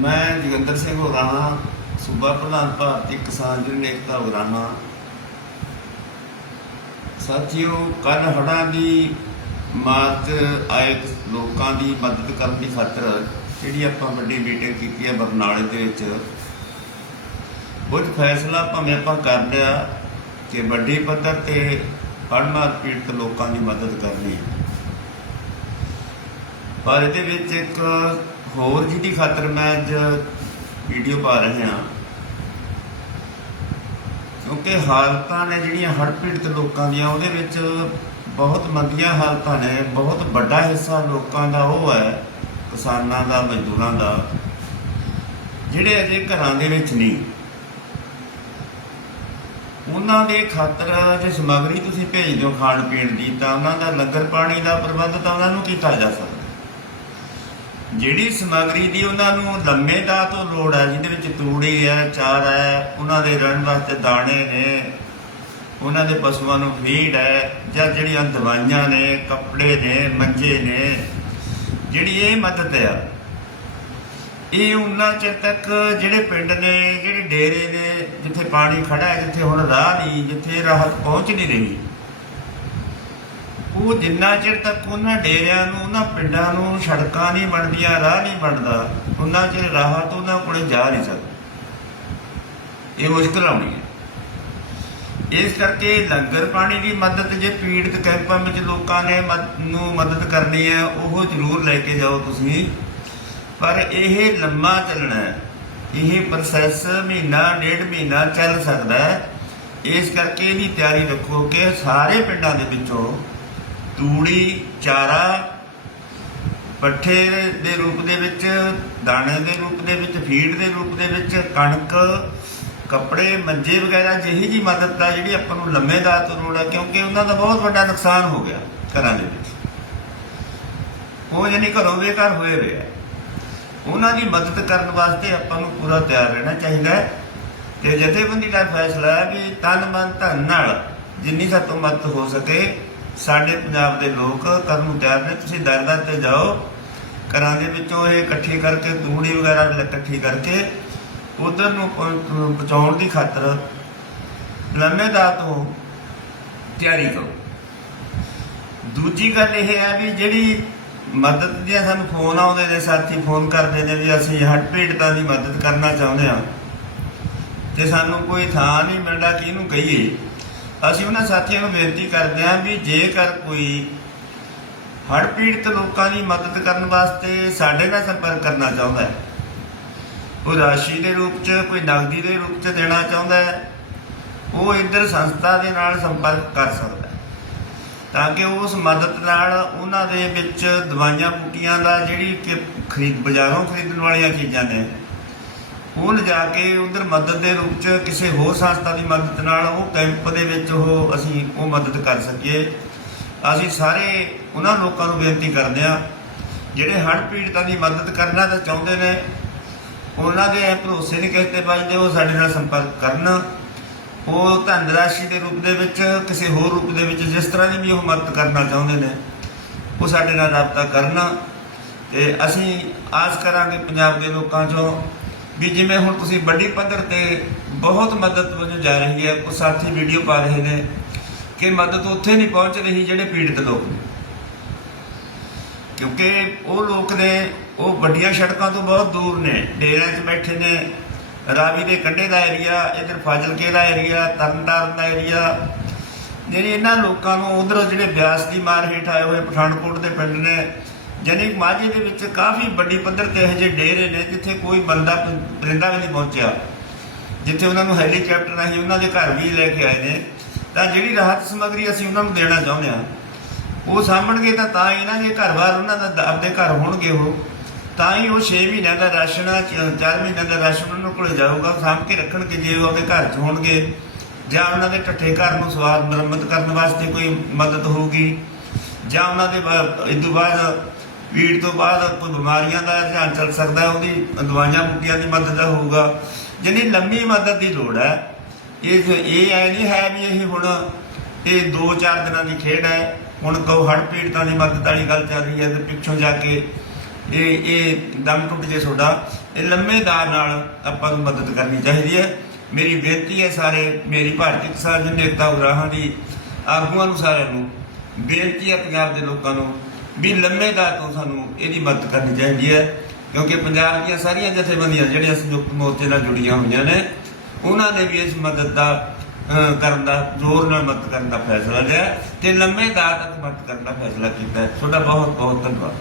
ਮੈਂ ਜੋਗਿੰਦਰ ਸਿੰਘ ਹੋਰਾਣਾ ਸੂਬਾ ਪ੍ਰਧਾਨ ਭਾਰਤੀ ਕਿਸਾਨ ਯੂਨੀਅਨ ਏਕਤਾ ਹੋਰਾਣਾ ਸਾਥੀਓ ਕੱਲ ਹੜ੍ਹਾਂ ਦੀ ਮਾਰਚ ਆਏ ਲੋਕਾਂ ਦੀ ਮਦਦ ਕਰਨ ਦੀ ਖਾਤਰ ਜਿਹੜੀ ਆਪਾਂ ਵੱਡੀ ਮੀਟਿੰਗ ਕੀਤੀ ਹੈ ਬਰਨਾਲੇ ਦੇ ਵਿੱਚ, ਕੁਝ ਫੈਸਲਾ ਭਾਵੇਂ ਆਪਾਂ ਕਰ ਲਿਆ ਕਿ ਵੱਡੀ ਪੱਧਰ ਤੇ ਹੜ੍ਹ ਮਾਰ ਪੀੜਤ ਲੋਕਾਂ ਦੀ ਮਦਦ ਕਰਨੀ ਪਰ ਇਹਦੇ ਵਿੱਚ ਇੱਕ ਹੋਰ ਜਿਹਦੀ ਖਾਤਰ ਮੈਂ ਅੱਜ ਵੀਡੀਓ ਪਾ ਰਿਹਾ ਕਿਉਂਕਿ ਹਾਲਤਾਂ ਨੇ ਜਿਹੜੀਆਂ ਹੜ੍ਹ ਪੀੜਤ ਲੋਕਾਂ ਦੀਆਂ, ਉਹਦੇ ਵਿੱਚ ਬਹੁਤ ਮੰਦੀਆਂ ਹਾਲਤਾਂ ਨੇ, ਬਹੁਤ ਵੱਡਾ ਹਿੱਸਾ ਲੋਕਾਂ ਦਾ ਉਹ ਹੈ, ਕਿਸਾਨਾਂ ਦਾ, ਮਜ਼ਦੂਰਾਂ ਦਾ, ਜਿਹੜੇ ਅਜੇ ਘਰਾਂ ਦੇ ਵਿੱਚ ਨਹੀਂ। ਉਹਨਾਂ ਦੇ ਖਾਤਰ ਜੇ ਸਮੱਗਰੀ ਤੁਸੀਂ ਭੇਜ ਦਿਓ ਖਾਣ ਪੀਣ ਦੀ, ਤਾਂ ਉਹਨਾਂ ਦਾ ਲੰਗਰ ਪਾਣੀ ਦਾ ਪ੍ਰਬੰਧ ਤਾਂ ਉਹਨਾਂ ਨੂੰ ਕੀਤਾ ਜਾ ਸਕਦਾ। ਜਿਹੜੀ ਸਮੱਗਰੀ ਦੀ ਉਹਨਾਂ ਨੂੰ ਲੰਮੇ ਦਾ ਤੋਂ ਲੋੜ ਹੈ, ਜਿਹਦੇ ਵਿੱਚ ਤੂੜੀ ਹੈ, ਚਾਰ ਹੈ, ਉਹਨਾਂ ਦੇ ਰਹਿਣ ਵਾਸਤੇ ਦਾਣੇ ਨੇ, ਉਹਨਾਂ ਦੇ ਪਸ਼ੂਆਂ ਨੂੰ ਫੀਡ ਹੈ, ਜਾਂ ਜਿਹੜੀਆਂ ਦਵਾਈਆਂ ਨੇ, ਕੱਪੜੇ ਨੇ, ਮੰਜੇ ਨੇ, ਜਿਹੜੀ ਇਹ ਮਦਦ ਆ, ਇਹ ਉਹਨਾਂ ਚਿਰ ਤੱਕ ਜਿਹੜੇ ਪਿੰਡ ਨੇ, ਜਿਹੜੇ ਡੇਰੇ ਨੇ, ਜਿੱਥੇ ਪਾਣੀ ਖੜਾ ਹੈ, ਜਿੱਥੇ ਹੁਣ ਰਾਹ ਨਹੀਂ, ਜਿੱਥੇ ਰਾਹਤ ਪਹੁੰਚ ਨਹੀਂ ਰਹੀ। ਉਹ ਜਿੰਨਾ ਚਿਰ ਤੱਕ ਉਹਨਾਂ ਡੇਰਿਆਂ ਨੂੰ, ਉਹਨਾਂ ਪਿੰਡਾਂ ਨੂੰ ਸੜਕਾਂ ਨਹੀਂ ਬਣਦੀਆਂ, ਰਾਹ ਨਹੀਂ ਬਣਦਾ, ਉਹਨਾਂ ਚਿਰ ਰਾਹਤ ਉਹਨਾਂ ਕੋਲੇ ਜਾ ਨਹੀਂ ਸਕਦੀ। ਇਹ ਮੁਸ਼ਕਲ ਆਉਣੀ ਹੈ। ਇਸ ਕਰਕੇ ਲੰਗਰ ਪਾਣੀ ਦੀ ਮਦਦ, ਜੇ ਪੀੜਤ ਕੈਂਪਾਂ ਵਿੱਚ ਲੋਕਾਂ ਨੇ ਨੂੰ ਮਦਦ ਕਰਨੀ ਹੈ, ਉਹ ਜ਼ਰੂਰ ਲੈ ਕੇ ਜਾਓ ਤੁਸੀਂ। ਪਰ ਇਹ ਲੰਮਾ ਚੱਲਣਾ ਹੈ। ਇਹ ਪ੍ਰੋਸੈਸ ਮਹੀਨਾ, ਡੇਢ ਮਹੀਨਾ ਚੱਲ ਸਕਦਾ ਹੈ। ਇਸ ਕਰਕੇ ਇਹਦੀ ਤਿਆਰੀ ਰੱਖੋ ਕਿ ਸਾਰੇ ਪਿੰਡਾਂ ਦੇ ਵਿੱਚੋਂ ਤੂੜੀ, ਚਾਰਾ, ਪੱਠੇ ਦੇ ਰੂਪ ਦੇ ਵਿੱਚ, ਦਾਣੇ ਦੇ ਰੂਪ ਦੇ ਵਿੱਚ, ਫੀਡ ਦੇ ਰੂਪ ਦੇ ਵਿੱਚ, ਕਣਕ, ਕੱਪੜੇ, ਮੰਜੇ ਵਗੈਰਾ ਜਿਹੀ ਜੀ ਮਦਦ ਦਾ ਜਿਹੜੀ ਆਪਾਂ ਨੂੰ ਲੰਮੇ ਦਾ ਤੋਂ ਲੋੜ ਹੈ ਕਿਉਂਕਿ ਉਹਨਾਂ ਦਾ ਬਹੁਤ ਵੱਡਾ ਨੁਕਸਾਨ ਹੋ ਗਿਆ ਘਰਾਂ ਦੇ ਵਿੱਚ। ਉਹ ਜਾਨੀ ਘਰੋਂ ਬੇਕਾਰ ਹੋਏ ਹੋਏ ਉਹਨਾਂ ਦੀ ਮਦਦ ਕਰਨ ਵਾਸਤੇ ਆਪਾਂ ਨੂੰ ਪੂਰਾ ਤਿਆਰ ਰਹਿਣਾ ਚਾਹੀਦਾ ਹੈ। ਤੇ ਜਥੇਬੰਦੀ ਦਾ ਫੈਸਲਾ ਹੈ ਵੀ ਤਨ ਮਨ ਧਨ ਨਾਲ ਜਿੰਨੀ ਸਾਤੋਂ ਮਦਦ ਹੋ ਸਕੇ ਸਾਡੇ ਪੰਜਾਬ ਦੇ ਲੋਕ ਕਰਨ ਨੂੰ ਤਿਆਰ ਨੇ, ਤੁਸੀਂ ਦਰ ਦਰ ਤੇ ਜਾਓ। ਘਰਾਂ ਦੇ ਵਿੱਚੋਂ ਇਹ ਇਕੱਠੀ ਕਰਕੇ, ਤੂੜੀ ਵਗੈਰਾ ਇਕੱਠੀ ਕਰਕੇ, ਉਧਰ ਨੂੰ ਪਹੁੰ- ਪਹੁੰਚਾਉਣ ਦੀ ਖਾਤਰ ਲੰਮੇ ਦਾ ਤੋਂ ਤਿਆਰੀ ਕਰੋ। ਦੂਜੀ ਗੱਲ ਇਹ ਹੈ ਵੀ ਜਿਹੜੀ ਮਦਦ ਦੀਆਂ ਸਾਨੂੰ ਫੋਨ ਆਉਂਦੇ ਨੇ, ਸਾਥੀ ਫੋਨ ਕਰਦੇ ਨੇ ਵੀ ਅਸੀਂ ਹੱਟ ਪੀੜਤਾਂ ਦੀ ਮਦਦ ਕਰਨਾ ਚਾਹੁੰਦੇ ਹਾਂ। ਤੇ ਸਾਨੂੰ ਕੋਈ ਥਾਂ ਨਹੀਂ ਮਿਲਦਾ, ਕਿਹਨੂੰ ਕਹੀਏ? ਅਸੀਂ ਉਹਨਾਂ ਸਾਥੀਆਂ ਨੂੰ ਬੇਨਤੀ ਕਰਦੇ ਹਾਂ ਵੀ ਜੇਕਰ ਕੋਈ ਹੜ੍ਹ ਪੀੜਤ ਲੋਕਾਂ ਦੀ ਮਦਦ ਕਰਨ ਵਾਸਤੇ ਸਾਡੇ ਨਾਲ ਸੰਪਰਕ ਕਰਨਾ ਚਾਹੁੰਦਾ ਹੈ, ਕੋਈ ਰਾਸ਼ੀ ਦੇ ਰੂਪ 'ਚ, ਕੋਈ ਨਗਦੀ ਦੇ ਰੂਪ 'ਚ ਦੇਣਾ ਚਾਹੁੰਦਾ ਹੈ, ਉਹ ਇੱਧਰ ਸੰਸਥਾ ਦੇ ਨਾਲ ਸੰਪਰਕ ਕਰ ਸਕਦਾ ਹੈ। ਤਾਂ ਕਿ ਉਸ ਮਦਦ ਨਾਲ ਉਹਨਾਂ ਦੇ ਵਿੱਚ ਦਵਾਈਆਂ ਬੂਟੀਆਂ ਦਾ ਜਿਹੜੀ ਕਿ ਖਰੀਦ, ਬਾਜ਼ਾਰੋਂ ਖਰੀਦਣ ਵਾਲੀਆਂ ਚੀਜ਼ਾਂ ਨੇ ਉਹ ਲਿਜਾ ਕੇ ਉਧਰ ਮਦਦ ਦੇ ਰੂਪ 'ਚ ਕਿਸੇ ਹੋਰ ਸੰਸਥਾ ਦੀ ਮਦਦ ਨਾਲ ਉਹ ਕੈਂਪ ਦੇ ਵਿੱਚ ਉਹ ਅਸੀਂ ਉਹ ਮਦਦ ਕਰ ਸਕੀਏ। ਅਸੀਂ ਸਾਰੇ ਉਹਨਾਂ ਲੋਕਾਂ ਨੂੰ ਬੇਨਤੀ ਕਰਦੇ ਹਾਂ, ਜਿਹੜੇ ਹੜ੍ਹ ਪੀੜਤਾਂ ਦੀ ਮਦਦ ਕਰਨਾ ਤਾਂ ਚਾਹੁੰਦੇ ਨੇ, ਉਹਨਾਂ ਦੇ ਭਰੋਸੇ ਨਹੀਂ ਕਿਸੇ ਤੇ ਵੱਜਦੇ ਉਹ ਸਾਡੇ ਨਾਲ ਸੰਪਰਕ ਕਰਨ। ਉਹ ਧਨ ਰਾਸ਼ੀ ਦੇ ਰੂਪ ਦੇ ਵਿੱਚ, ਕਿਸੇ ਹੋਰ ਰੂਪ ਦੇ ਵਿੱਚ ਜਿਸ ਤਰ੍ਹਾਂ ਦੀ ਵੀ ਉਹ ਮਦਦ ਕਰਨਾ ਚਾਹੁੰਦੇ ਨੇ, ਉਹ ਸਾਡੇ ਨਾਲ ਰਾਬਤਾ ਕਰਨ। ਤੇ ਅਸੀਂ ਆਸ ਕਰਾਂਗੇ ਪੰਜਾਬ ਦੇ ਲੋਕਾਂ ਚੋਂ ਵੀ ਜਿਵੇਂ ਹੁਣ ਤੁਸੀਂ ਵੱਡੀ ਪੱਧਰ ਤੇ ਬਹੁਤ ਮਦਦ ਵਜੋਂ ਜਾ ਰਹੀ ਹੈ ਕੁਝ ਸਾਥੀ ਵੀਡੀਓ ਪਾ ਰਹੇ ਨੇ ਕਿ ਮਦਦ ਉੱਥੇ ਨਹੀਂ ਪਹੁੰਚ ਰਹੀ ਜਿਹੜੇ ਪੀੜਤ ਲੋਕ ਕਿਉਂਕਿ ਉਹ ਲੋਕ ਨੇ, ਉਹ ਵੱਡੀਆਂ ਸੜਕਾਂ ਤੋਂ ਬਹੁਤ ਦੂਰ ਨੇ, ਡੇਰਿਆਂ 'ਚ ਬੈਠੇ ਨੇ, ਰਾਵੀ ਦੇ ਕੰਢੇ ਦਾ ਏਰੀਆ ਇਧਰ ਫਾਜ਼ਿਲਕੇ ਦਾ ਏਰੀਆ ਤਰਨਤਾਰਨ ਦਾ ਏਰੀਆ ਜਿਹੜੇ ਇਹਨਾਂ ਲੋਕਾਂ ਨੂੰ ਉਧਰ ਜਿਹੜੇ ਬਿਆਸ ਦੀ ਮਾਰ ਹੇਠ ਆਏ ਹੋਏ ਪਠਾਨਕੋਟ ਦੇ ਪਿੰਡ ਨੇ ਜਾਨੀ ਮਾਝੇ ਦੇ ਵਿੱਚ ਕਾਫੀ ਵੱਡੀ ਪੱਧਰ ਤੇ ਇਹੋ ਜਿਹੇ ਡੇਰੇ ਨੇ ਜਿੱਥੇ ਕੋਈ ਬੰਦਾ ਪਰਿੰਦਾ ਵੀ ਨਹੀਂ ਪਹੁੰਚਿਆ। ਜਿੱਥੇ ਉਹਨਾਂ ਨੂੰ ਹੈਲੀਕਾਪਟਰ ਰਾਹੀਂ ਉਹਨਾਂ ਦੇ ਘਰ ਵੀ ਲੈ ਕੇ ਆਏ ਨੇ। ਤਾਂ ਜਿਹੜੀ ਰਾਹਤ ਸਮੱਗਰੀ ਅਸੀਂ ਉਹਨਾਂ ਨੂੰ ਦੇਣਾ ਚਾਹੁੰਦੇ ਹਾਂ, ਉਹ ਸਾਂਭਣਗੇ ਤਾਂ ਤਾਂ ਇਹਨਾਂ ਦੇ ਘਰ-ਬਾਰ ਉਹਨਾਂ ਦਾ ਆਪਦੇ ਘਰ ਹੋਣਗੇ ਉਹ। ਤਾਂ ਹੀ ਉਹ 6 ਮਹੀਨਿਆਂ ਦਾ ਰਾਸ਼ਨ 4 ਮਹੀਨਿਆਂ ਦਾ ਰਾਸ਼ਨ ਉਹਨਾਂ ਕੋਲ ਜਾਊਗਾ ਸਾਂਭ ਕੇ ਰੱਖਣਗੇ ਜੇ ਉਹ ਆਪਦੇ ਘਰ 'ਚ ਹੋਣਗੇ। ਜਾਂ ਉਹਨਾਂ ਦੇ ਇਕੱਠੇ ਘਰ ਨੂੰ ਸਵਾਦ ਮੁਰੰਮਤ ਕਰਨ ਵਾਸਤੇ ਕੋਈ ਮਦਦ ਹੋਊਗੀ। ਜਾਂ ਉਹਨਾਂ ਦੇ ਬਾ- ਇਹ ਤੋਂ ਬਾਅਦ ਪੀੜ ਤੋਂ ਬਾਅਦ ਕੋਈ ਬਿਮਾਰੀਆਂ ਦਾ ਧਿਆਨ ਚੱਲ ਸਕਦਾ ਉਹਦੀ ਦਵਾਈਆਂ ਬੂਟੀਆਂ ਦੀ ਮਦਦ ਦਾ ਹੋਊਗਾ। ਜਿੰਨੀ ਲੰਮੀ ਮਦਦ ਦੀ ਲੋੜ ਹੈ, ਇਹ ਇਹ ਐ ਨਹੀਂ ਹੈ ਵੀ ਇਹ ਹੁਣ ਇਹ 2-4 ਦਿਨਾਂ ਦੀ ਖੇਡ ਹੈ, ਹੁਣ ਕਹੋ ਹੜ ਪੀੜਤਾਂ ਦੀ ਮਦਦ ਵਾਲੀ ਗੱਲ ਚੱਲ ਰਹੀ ਹੈ ਤੇ ਪਿੱਛੋਂ ਜਾ ਕੇ ਇਹ ਇਹ ਦਮ ਟੁੱਟ ਜੇ ਤੁਹਾਡਾ, ਇਹ ਲੰਮੇ ਦਾਰ ਨਾਲ ਆਪਾਂ ਨੂੰ ਮਦਦ ਕਰਨੀ ਚਾਹੀਦੀ ਹੈ। ਮੇਰੀ ਬੇਨਤੀ ਹੈ ਸਾਰੇ, ਮੇਰੀ ਭਾਰਤੀ ਕਿਸਾਨ ਜਨਤਾ ਉਗਰਾਹਾਂ ਦੀ, ਆਗੂਆਂ ਨੂੰ ਸਾਰਿਆਂ ਨੂੰ, ਬੇਨਤੀ ਹੈ ਪੰਜਾਬ ਦੇ ਲੋਕਾਂ ਨੂੰ ਵੀ ਲੰਮੇ ਦਾਰ ਤੋਂ ਸਾਨੂੰ ਇਹਦੀ ਮਦਦ ਕਰਨੀ ਚਾਹੀਦੀ ਹੈ, ਕਿਉਂਕਿ ਪੰਜਾਬ ਦੀਆਂ ਸਾਰੀਆਂ ਜਥੇਬੰਦੀਆਂ ਜਿਹੜੀਆਂ ਸੰਯੁਕਤ ਮੋਰਚੇ ਨਾਲ ਜੁੜੀਆਂ ਹੋਈਆਂ ਨੇ, ਉਹਨਾਂ ਨੇ ਵੀ ਇਸ ਮਦਦ ਦਾ ਕਰਨ ਦਾ, ਜ਼ੋਰ ਨਾਲ ਮਦਦ ਕਰਨ ਦਾ ਫੈਸਲਾ ਲਿਆ ਤੇ ਲੰਮੇ ਦਾਰ ਤੱਕ ਮਦਦ ਕਰਨ ਦਾ ਫੈਸਲਾ ਕੀਤਾ ਤੁਹਾਡਾ ਬਹੁਤ ਬਹੁਤ ਧੰਨਵਾਦ